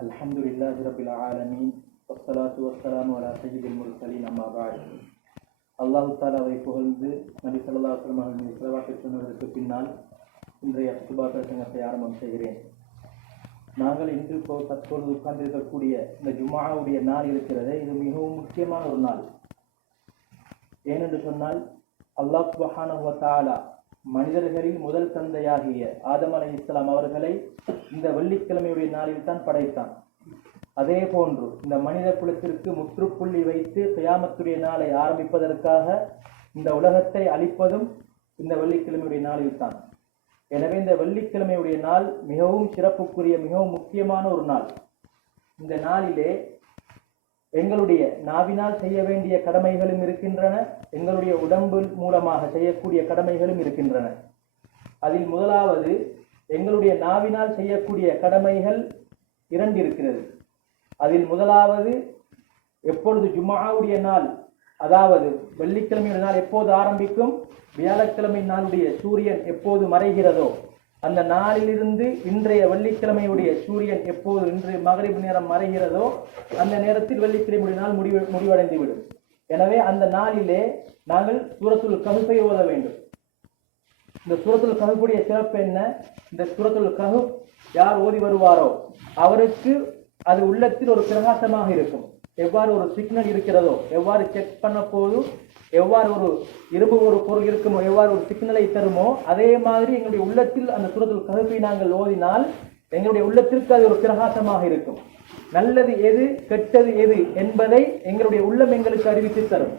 அல்ஹம்துலில்லாஹி ரப்பில் ஆலமீன் வஸ்ஸலாத்து வஸ்ஸலாமு அலா சய்யிதில் முர்ஸலீன் அம்மா பஅத். அல்லாஹ் தஆலாவை புகழ்ந்து நபி ஸல்லல்லாஹு அலைஹி வஸல்லம் அவர்களின் ஸலவாத்தை சொன்னதற்கு பின்னால் இன்றைய குத்பா பிரசங்கத்தை ஆரம்பம் செய்கிறேன். நாங்கள் இன்று தற்பொழுது உட்கார்ந்திருக்கக்கூடிய இந்த ஜும்ஆவுடைய நாள் இருக்கிறதே, இது மிகவும் முக்கியமான ஒரு நாள். ஏனென்று சொன்னால் அல்லாஹ் சுப்ஹானஹு வ தஆலா மனிதர்களில் முதல் தந்தையாகிய ஆதம் அலைஹிஸ்ஸலாம் அவர்களை இந்த வெள்ளிக்கிழமையுடைய நாளில் தான் படைத்தான். அதே போன்று இந்த மனித குலத்திற்கு முற்றுப்புள்ளி வைத்து கியாமத்துடைய நாளை ஆரம்பிப்பதற்காக இந்த உலகத்தை அழிப்பதும் இந்த வெள்ளிக்கிழமையுடைய நாளில் தான். எனவே இந்த வெள்ளிக்கிழமையுடைய நாள் மிகவும் சிறப்புக்குரிய மிகவும் முக்கியமான ஒரு நாள். இந்த நாளிலே எங்களுடைய நாவினால் செய்ய வேண்டிய கடமைகளும் இருக்கின்றன, எங்களுடைய உடம்பு மூலமாக செய்யக்கூடிய கடமைகளும் இருக்கின்றன. அதில் முதலாவது எங்களுடைய நாவினால் செய்யக்கூடிய கடமைகள் 2 இருக்கிறது. அதில் முதலாவது, எப்பொழுது ஜும்ஆவுடைய நாள், அதாவது வெள்ளிக்கிழமையுடைய நாள் எப்போது ஆரம்பிக்கும், வியாழக்கிழமை நாளுடைய சூரியன் எப்போது மறைகிறதோ அந்த நாளிலிருந்து இன்றைய வெள்ளிக்கிழமையுடைய சூரியன் எப்போது இன்று மகரிப் நேரம் மறைகிறதோ அந்த நேரத்தில் வெள்ளிக்கிழமையுடைய நாள் முடிவடைந்துவிடும். எனவே அந்த நாளிலே நாங்கள் சூரத்துல் கஹ்ஃபை ஓத வேண்டும். இந்த சூரத்துல் கஹ்ஃபுடைய சிறப்பு என்ன? இந்த சூரத்துல் கஹ்ஃப் யார் ஓதி வருவாரோ அவருக்கு அது உள்ளத்தில் ஒரு பிரகாசமாக இருக்கும். எவ்வாறு ஒரு சிக்னல் இருக்கிறதோ, எவ்வாறு செக் பண்ண போது எவ்வாறு ஒரு இரும்பு ஒரு பொருள் இருக்குமோ, எவ்வாறு ஒரு சிக்னலை தருமோ, அதே மாதிரி எங்களுடைய உள்ளத்தில் அந்த சூரத்துல் கஹ்ஃபை நாங்கள் ஓதினால் எங்களுடைய உள்ளத்திற்கு அது ஒரு பிரகாசமாக இருக்கும். நல்லது எது கெட்டது எது என்பதை எங்களுடைய உள்ளம் எங்களுக்கு அறிவித்து தரும்.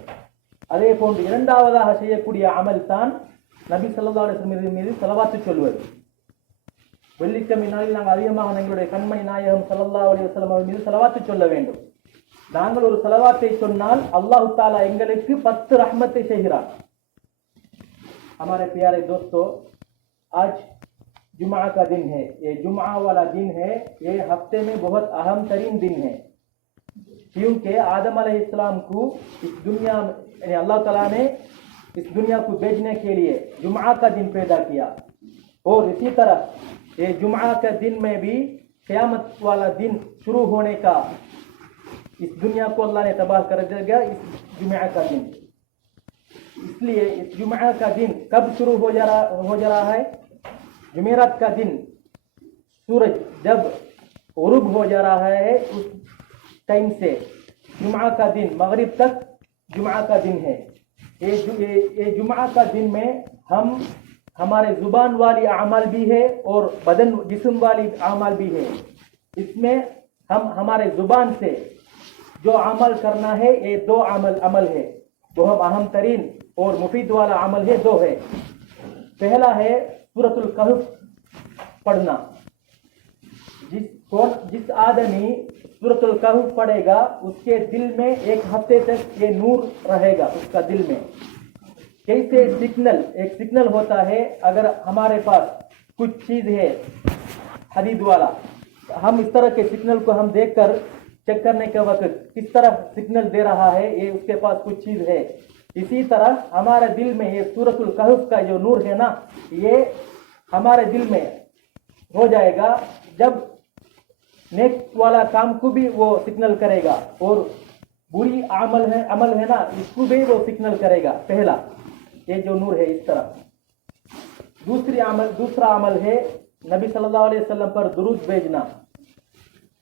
அதே போன்று இரண்டாவதாக செய்யக்கூடிய அமல் தான் நபி ஸல்லல்லாஹு அலைஹி வஸல்லம் மீது ஸலவாத்து சொல்வது. வெள்ளிக்கிழமை நாளில் நாங்கள் அதிகமாக எங்களுடைய கண்மணி நாயகம் ஸல்லல்லாஹு அலைஹி வஸல்லம் அவர்கள் மீது ஸலவாத்து சொல்ல வேண்டும். நாங்கள் ஒரு ஸலவாத்தை சொன்னால் அல்லாஹ் தஆலா எங்களுக்கு 10 रहमतें செய்கிறார். हमारे प्यारे दोस्तों, आज जुम्आ का दिन है. ये जुम्आ वाला दिन है, ये हफ्ते में बहुत अहम तरीन दिन है, क्योंकि आदम अलैहिस्सलाम को इस दुनिया में अल्लाह ताला ने इस दुनिया को भेजने के लिए जुम्आ का दिन पैदा किया. और इसी तरह ये जुम्आ के दिन में भी क़यामत वाला दिन शुरू होने का, इस दुनिया को अल्लाह ने तबाह कर देगा इस जुम्आ का दिन. इसलिए इस जुम्आ का दिन कब शुरू हो जा रहा है? जुमेरात का दिन सूरज जब गुरूब हो जा रहा है उस टाइम से जुम्आ का दिन मगरिब तक जुम्आ का दिन है. ये जुम्आ का दिन में हम हमारे जुबान वाली अमाल भी है और बदन जिस्म वाली अमाल भी है. इसमें हम हमारे जुबान से जो अमल करना है, ये 2 अमल है, वो हम अहम तरीन और मुफीद वाला अमल है, 2 है. पहला है सूरतुल कहफ पढ़ना. जिस आदमी सूरतुल कहफ पढ़ेगा उसके दिल में 1 हफ्ते तक ये नूर रहेगा उसका दिल में. कैसे एक सिग्नल होता है, अगर हमारे पास कुछ चीज है हदीद वाला, हम इस तरह के सिग्नल को हम देखकर चेक करने के वक्त किस तरह सिग्नल दे रहा है, ये उसके पास कुछ चीज है. इसी तरह हमारे दिल में ये सूरतुल कहफ का जो नूर है ना, ये हमारे दिल में हो जाएगा. जब नेक वाला काम को भी वो सिग्नल करेगा और बुरी अमल है ना, इसको भी वो सिग्नल करेगा. पहला ये जो नूर है इस तरह. दूसरा अमल है नबी सल्लल्लाहु अलैहि वसल्लम पर दुरूद भेजना.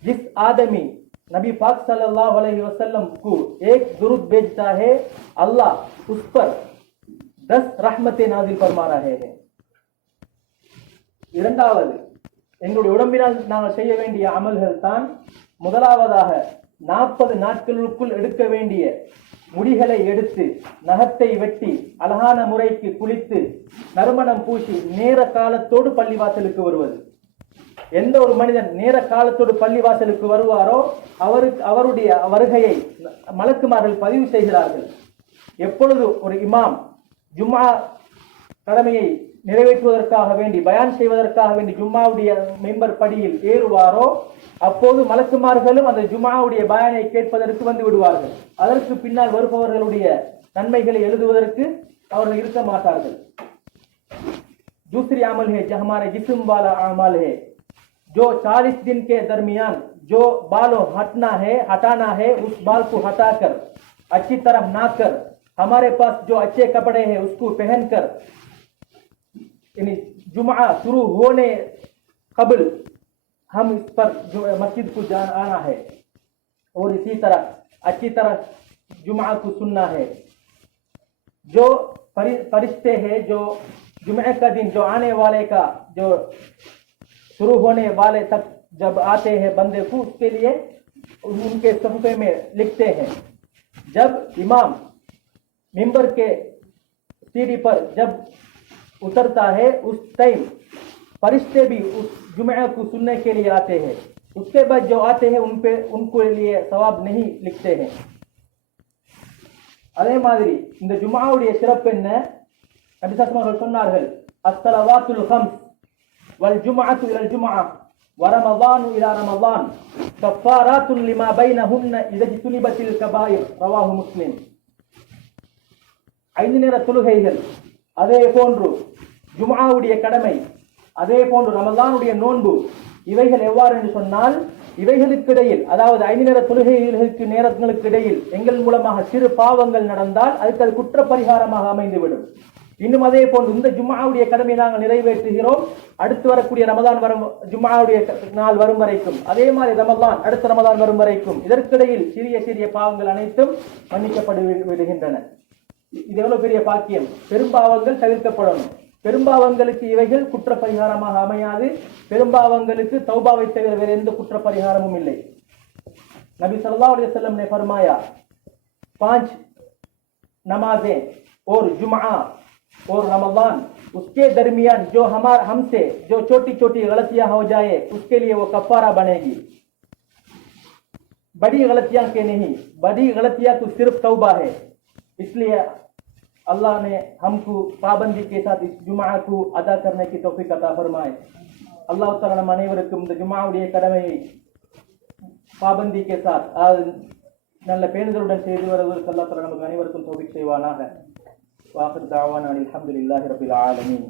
जिस आदमी नबी पाक सल्लल्लाहु अलैहि वसल्लम को 1 दुरूद भेजता है, अल्लाह उस पर 10 रहमतें नाजिल फरमा रहे हैं. இரண்டாவது, எங்களுடைய உடம்பினால் நாங்கள் செய்ய வேண்டிய அமல்கள் தான். முதலாவதாக 40 நாட்களுக்குள் எடுக்க வேண்டிய முடிகளை எடுத்து நகத்தை வெட்டி அழகான முறைக்கு குளித்து நறுமணம் பூசி நேர காலத்தோடு பள்ளிவாசலுக்கு வருவது. எந்த ஒரு மனிதன் நேர காலத்தோடு பள்ளிவாசலுக்கு வருவாரோ அவருடைய வருகையை மலக்குமார்கள் பதிவு செய்கிறார்கள். எப்பொழுது ஒரு இமாம் ஜும்ஆ கடமையை நிறைவேற்றுவதற்காக வேண்டி பயான் செய்வதற்காக வேண்டி ஜும்ஆவுடைய மெம்பர் படியில் ஏறுவாரோ அப்போது மலக்குமார்களும் அந்த ஜும்ஆவுடைய பயானை கேட்பதற்கு வந்து விடுவார்கள். அதற்கு பின்னால் வருபவர்களுடைய நன்மைகளை எழுதுவதற்கு அவர்கள் இருக்க மாட்டார்கள். दूसरी अमल है जो हमारे जिस्म वाला अमल है, जो 40 दिन के दरमियान जो बालों हटाना है उस बाल को हटाकर अच्छी तरह नाकर हमारे पास जो अच्छे कपड़े हैं उसको पहनकर यानी जुमा शुरू होने कबल हम इस पर जो मस्जिद को आना है और इसी तरह अच्छी तरह जुमा को सुनना है। जो फरिश्ते हैं जो जुमे का दिन जो आने वाले का जो शुरू होने वाले तक जब आते हैं बंदे को उसके लिए उनके सफ़े में लिखते हैं। जब इमाम मिंबर के सीढ़ी पर जब उतरता है उस टाइम फरिश्ते भी उस जुमे को सुनने के लिए आते हैं। उसके बाद जो आते हैं उनके लिए सवाब नहीं लिखते हैं। அதே மாதிரி இந்த ஜும்ஆவுடைய சிறப்பு என்ன? நபி ஸல்லல்லாஹு அலைஹி வஸல்லம் சொன்னார்கள், அஸ்ஸலவாத்துல் ஹம்ஸ் வல் ஜும்ஆத்து இலல் ஜும்ஆ வ ரமலானு இலா ரமலான் கஃபாராத்துன் லிமா பைனஹுன்ன இதஜ்துனிபத்தில் கபாயிர் ரவாஹு முஸ்லிம். 5 நேர தொழுகைகள், அதே போன்று ஜும்ஆவுடைய கடமை, அதே போன்று ரமலானுடைய நோன்பு, இவைகள் எவ்வாறு என்று சொன்னால் இவைகளுக்கு இடையில் அதாவது 5 நேர தொழுகைகளுக்கு நேரங்களுக்கு இடையில் எங்கள் மூலமாக சிறு பாவங்கள் நடந்தால் அதுக்கு அது குற்ற பரிகாரமாக அமைந்துவிடும். இன்னும் அதே போன்று இந்த ஜும்ஆவுடைய கடமை நாங்கள் நிறைவேற்றுகிறோம் அடுத்து வரக்கூடிய ரமலான் வரும் ஜும்ஆவுடைய நாள் வரும் வரைக்கும், அதே மாதிரி ரமலான் அடுத்த ரமலான் வரும் வரைக்கும் இதற்கிடையில் சிறிய சிறிய பாவங்கள் அனைத்தும் மன்னிக்கப்பட்டு விடுகின்றன. இது எவ்வளவு பெரிய பாக்கியம்! பெரும்பாவங்கள் தவிர்க்கப்படணும். பெரும்பாவங்களுக்கு இவைகள் குற்ற பரிகாரமாக அமையாது. பெரும்பாவங்களுக்கு தௌபாவை தவிர வேறு எந்த குற்ற பரிகாரமும் இல்லை. नबी सल्लल्लाहु अलैहि वसल्लम ने फरमाया 5 नमाजें और जुमा और रमजान उसके दरमियान जो हमसे जो छोटी छोटी गलतियां हो जाए उसके लिए वो कफारा बनेगी। बड़ी गलतियां के नहीं, बड़ी गलतियां तो सिर्फ तौबा है। इसलिए अल्लाह ने हमको पाबंदी के साथ इस जुमा को अदा करने की तौफीक अता फरमाए। अल्लाह ताला நம்ம அனைவருக்கும் இந்த ஜும்ஆவுடைய கடமையை பாபந்தி के साथ நல்ல பேணுதலுடன் செய்து வருவதற்கு அல்லாஹ் தாலா நமக்கு அனைவருக்கும் தௌஃபீக் செய்வானாக. வாஹிர் தாவானா அல்ஹம்துலில்லாஹி ரப்பில் ஆலமீன்.